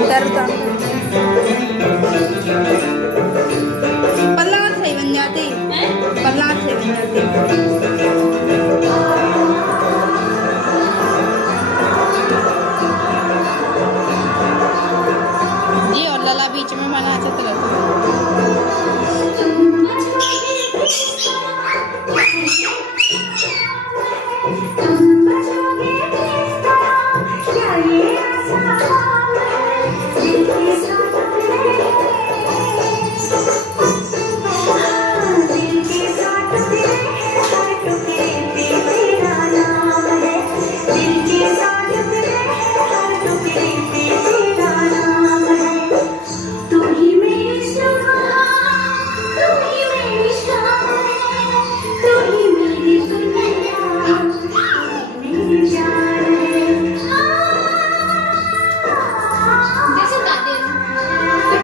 करता पल्ला सही बन जाती, पल्ला सही बन जाती। जी और लला बीच में बना चित्र